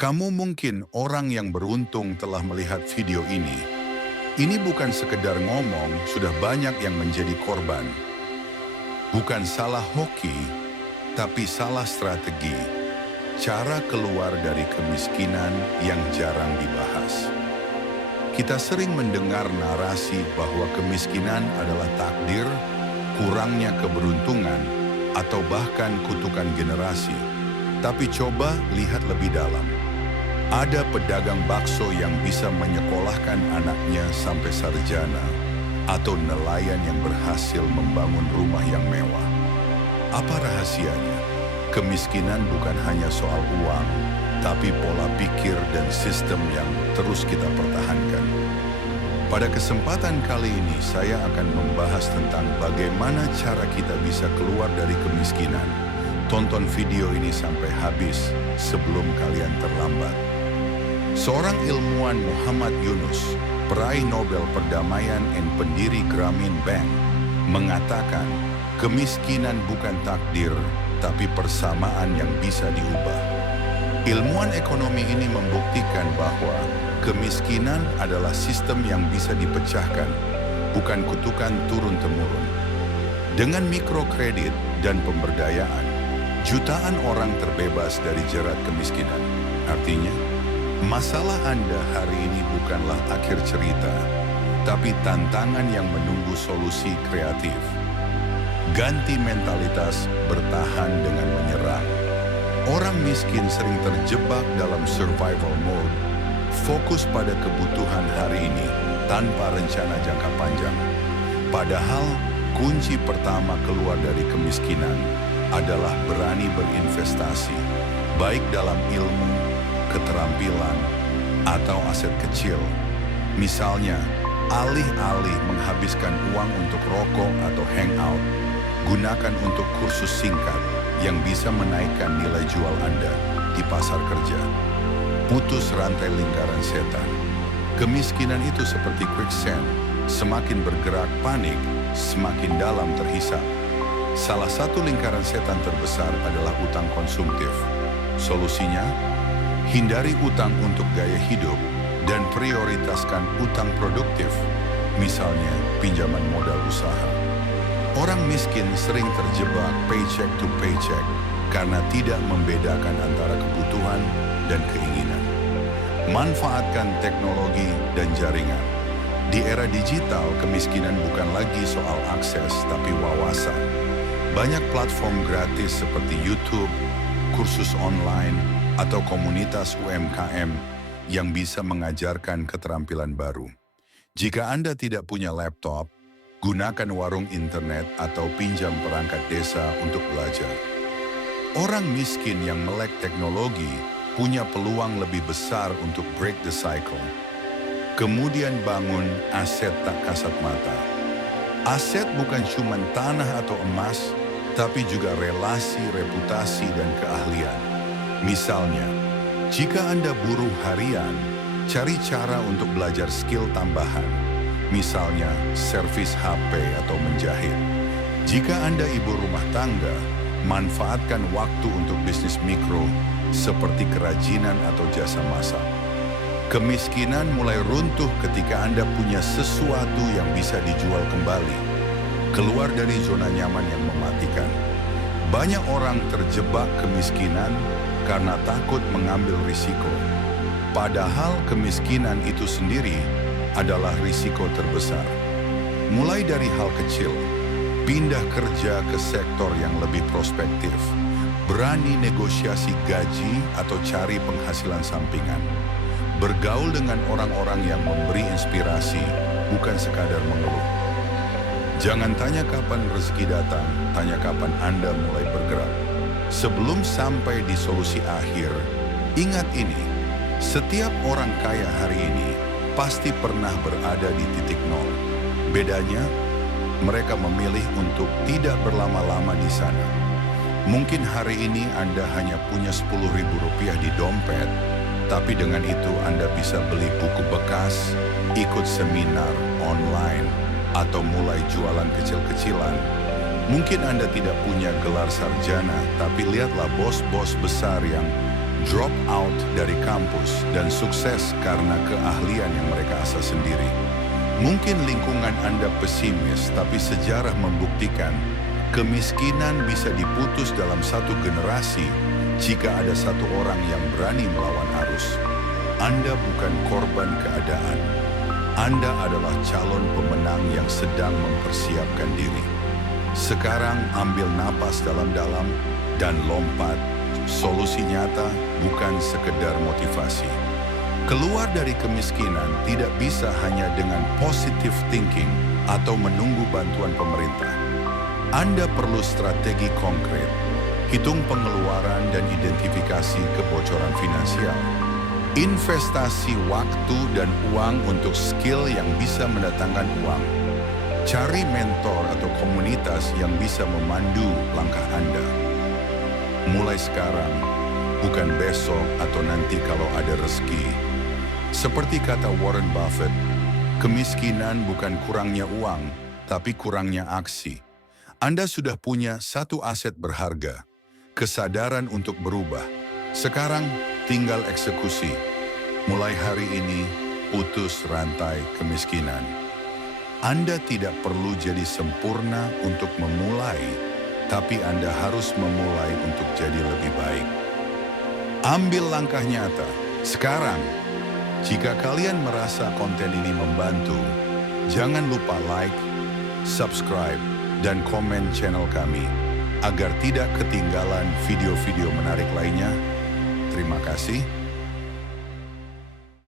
Kamu mungkin orang yang beruntung telah melihat video ini. Ini bukan sekedar ngomong, sudah banyak yang menjadi korban. Bukan salah hoki, tapi salah strategi. Cara keluar dari kemiskinan yang jarang dibahas. Kita sering mendengar narasi bahwa kemiskinan adalah takdir, kurangnya keberuntungan, atau bahkan kutukan generasi. Tapi coba lihat lebih dalam. Ada pedagang bakso yang bisa menyekolahkan anaknya sampai sarjana, atau nelayan yang berhasil membangun rumah yang mewah. Apa rahasianya? Kemiskinan bukan hanya soal uang, tapi pola pikir dan sistem yang terus kita pertahankan. Pada kesempatan kali ini, saya akan membahas tentang bagaimana cara kita bisa keluar dari kemiskinan. Tonton video ini sampai habis sebelum kalian terlambat. Seorang ilmuwan, Muhammad Yunus, peraih Nobel Perdamaian dan pendiri Grameen Bank, mengatakan kemiskinan bukan takdir, tapi persamaan yang bisa diubah. Ilmuwan ekonomi ini membuktikan bahwa kemiskinan adalah sistem yang bisa dipecahkan, bukan kutukan turun-temurun. Dengan mikrokredit dan pemberdayaan, jutaan orang terbebas dari jerat kemiskinan. Artinya, masalah Anda hari ini bukanlah akhir cerita, tapi tantangan yang menunggu solusi kreatif. Ganti mentalitas bertahan dengan menyerang. Orang miskin sering terjebak dalam survival mode, fokus pada kebutuhan hari ini tanpa rencana jangka panjang. Padahal, kunci pertama keluar dari kemiskinan adalah berani berinvestasi, baik dalam ilmu, keterampilan, atau aset kecil. Misalnya, alih-alih menghabiskan uang untuk rokok atau hangout, gunakan untuk kursus singkat yang bisa menaikkan nilai jual Anda di pasar kerja. Putus rantai lingkaran setan. Kemiskinan itu seperti quicksand, semakin bergerak panik, semakin dalam terhisap. Salah satu lingkaran setan terbesar adalah utang konsumtif. Solusinya, hindari utang untuk gaya hidup dan prioritaskan utang produktif, misalnya pinjaman modal usaha. Orang miskin sering terjebak paycheck to paycheck karena tidak membedakan antara kebutuhan dan keinginan. Manfaatkan teknologi dan jaringan. Di era digital, kemiskinan bukan lagi soal akses, tapi wawasan. Banyak platform gratis seperti YouTube, kursus online, atau komunitas UMKM yang bisa mengajarkan keterampilan baru. Jika Anda tidak punya laptop, gunakan warung internet atau pinjam perangkat desa untuk belajar. Orang miskin yang melek teknologi punya peluang lebih besar untuk break the cycle. Kemudian bangun aset tak kasat mata. Aset bukan cuma tanah atau emas, tapi juga relasi, reputasi, dan keahlian. Misalnya, jika Anda buruh harian, cari cara untuk belajar skill tambahan. Misalnya, servis HP atau menjahit. Jika Anda ibu rumah tangga, manfaatkan waktu untuk bisnis mikro seperti kerajinan atau jasa masak. Kemiskinan mulai runtuh ketika Anda punya sesuatu yang bisa dijual kembali. Keluar dari zona nyaman yang mematikan. Banyak orang terjebak kemiskinan karena takut mengambil risiko. Padahal kemiskinan itu sendiri adalah risiko terbesar. Mulai dari hal kecil, pindah kerja ke sektor yang lebih prospektif, berani negosiasi gaji atau cari penghasilan sampingan, bergaul dengan orang-orang yang memberi inspirasi, bukan sekadar mengeluh. Jangan tanya kapan rezeki datang, tanya kapan Anda mulai bergerak. Sebelum sampai di solusi akhir, ingat ini, setiap orang kaya hari ini pasti pernah berada di titik nol. Bedanya, mereka memilih untuk tidak berlama-lama di sana. Mungkin hari ini Anda hanya punya Rp10.000 di dompet, tapi dengan itu Anda bisa beli buku bekas, ikut seminar online, atau mulai jualan kecil-kecilan. Mungkin Anda tidak punya gelar sarjana, tapi lihatlah bos-bos besar yang drop out dari kampus, dan sukses karena keahlian yang mereka asah sendiri. Mungkin lingkungan Anda pesimis, tapi sejarah membuktikan kemiskinan bisa diputus dalam satu generasi jika ada satu orang yang berani melawan arus. Anda bukan korban keadaan. Anda adalah calon pemenang yang sedang mempersiapkan diri. Sekarang ambil napas dalam-dalam dan lompat. Solusi nyata, bukan sekedar motivasi. Keluar dari kemiskinan tidak bisa hanya dengan positive thinking atau menunggu bantuan pemerintah. Anda perlu strategi konkret, hitung pengeluaran dan identifikasi kebocoran finansial. Investasi waktu dan uang untuk skill yang bisa mendatangkan uang. Cari mentor atau komunitas yang bisa memandu langkah Anda. Mulai sekarang, bukan besok atau nanti kalau ada rezeki. Seperti kata Warren Buffett, kemiskinan bukan kurangnya uang, tapi kurangnya aksi. Anda sudah punya satu aset berharga, kesadaran untuk berubah. Sekarang tinggal eksekusi. Mulai hari ini, putus rantai kemiskinan. Anda tidak perlu jadi sempurna untuk memulai, tapi Anda harus memulai untuk jadi lebih baik. Ambil langkah nyata sekarang. Jika kalian merasa konten ini membantu, jangan lupa like, subscribe, dan komen channel kami agar tidak ketinggalan video-video menarik lainnya. Terima kasih.